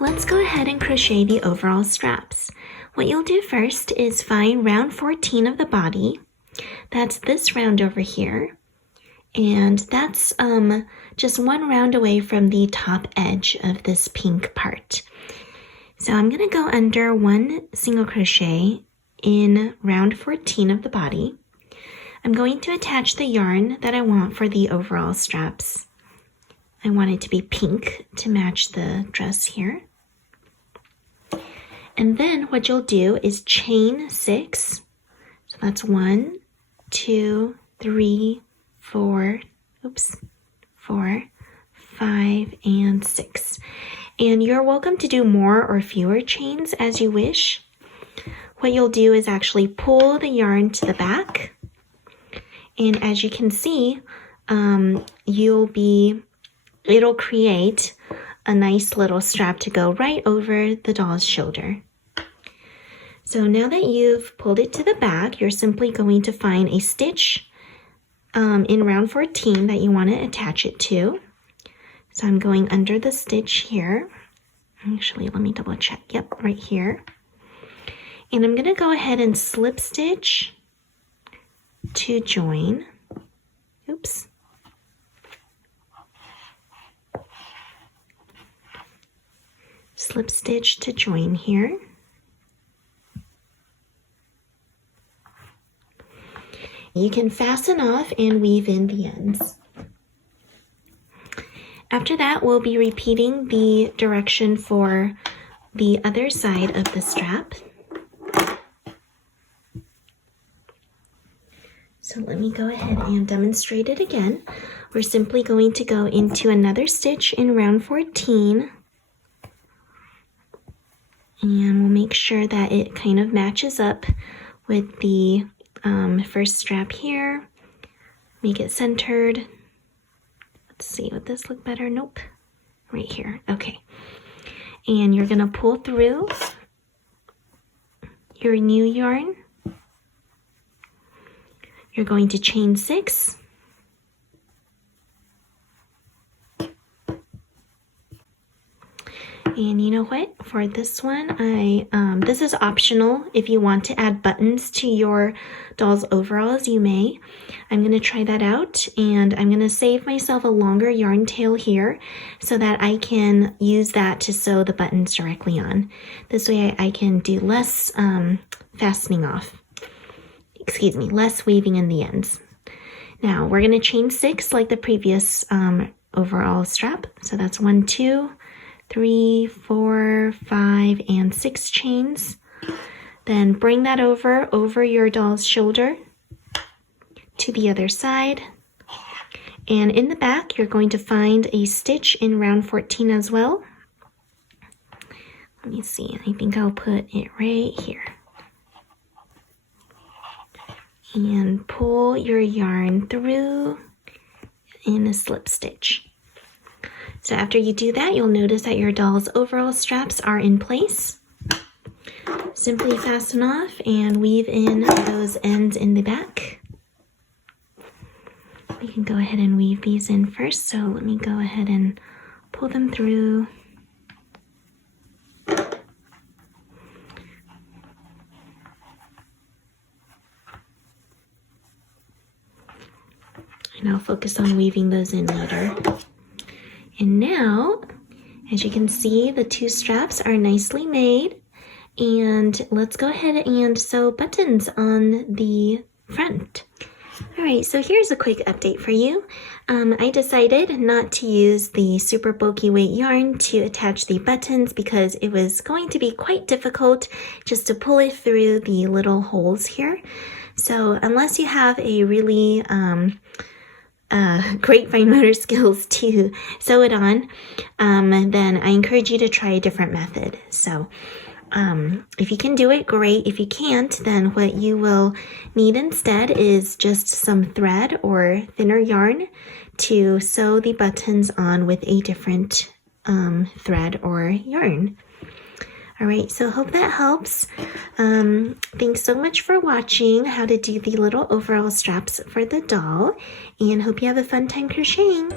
Let's go ahead and crochet the overall straps. What you'll do first is find round 14 of the body. That's this round over here. And that's just one round away from the top edge of this pink part. So I'm going to go under one single crochet in round 14 of the body. I'm going to attach the yarn that I want for the overall straps. I want it to be pink to match the dress here. And then what you'll do is chain 6. So that's 1, 2, 3, 4, 5, and 6. And you're welcome to do more or fewer chains as you wish. What you'll do is actually pull the yarn to the back. And as you can see, it'll create a nice little strap to go right over the doll's shoulder. So now that you've pulled it to the back, you're simply going to find a stitch in round 14 that you want to attach it to. So I'm going under the stitch here. Actually, let me double check. Yep, right here. And I'm going to go ahead and slip stitch to join. Oops. Slip stitch to join here. You can fasten off and weave in the ends. After that, we'll be repeating the direction for the other side of the strap. So let me go ahead and demonstrate it again. We're simply going to go into another stitch in round 14. And we'll make sure that it kind of matches up with the first strap here. Make it centered. Let's see, would this look better? Nope. Right here. Okay. And you're going to pull through your new yarn. You're going to chain 6. And you know what? For this one, this is optional. If you want to add buttons to your doll's overalls, you may. I'm going to try that out, and I'm going to save myself a longer yarn tail here so that I can use that to sew the buttons directly on. This way I can do less fastening off. Excuse me, less weaving in the ends. Now we're going to chain 6 like the previous overall strap. So that's 1, 2, 3, 4, 5, and 6 chains. Then bring that over your doll's shoulder to the other side. And in the back, you're going to find a stitch in round 14 as well. Let me see, I think I'll put it right here. And pull your yarn through in a slip stitch. So after you do that, you'll notice that your doll's overall straps are in place. Simply fasten off and weave in those ends in the back. We can go ahead and weave these in first, so let me go ahead and pull them through. And I'll focus on weaving those in later. And now, as you can see, the 2 straps are nicely made. And let's go ahead and sew buttons on the front. All right, so here's a quick update for you. I decided not to use the super bulky weight yarn to attach the buttons because it was going to be quite difficult just to pull it through the little holes here. So unless you have a really great fine motor skills to sew it on, then I encourage you to try a different method. So if you can do it, great. If you can't, then what you will need instead is just some thread or thinner yarn to sew the buttons on with a different thread or yarn. All right, so hope that helps. Thanks so much for watching how to do the little overall straps for the doll, and hope you have a fun time crocheting.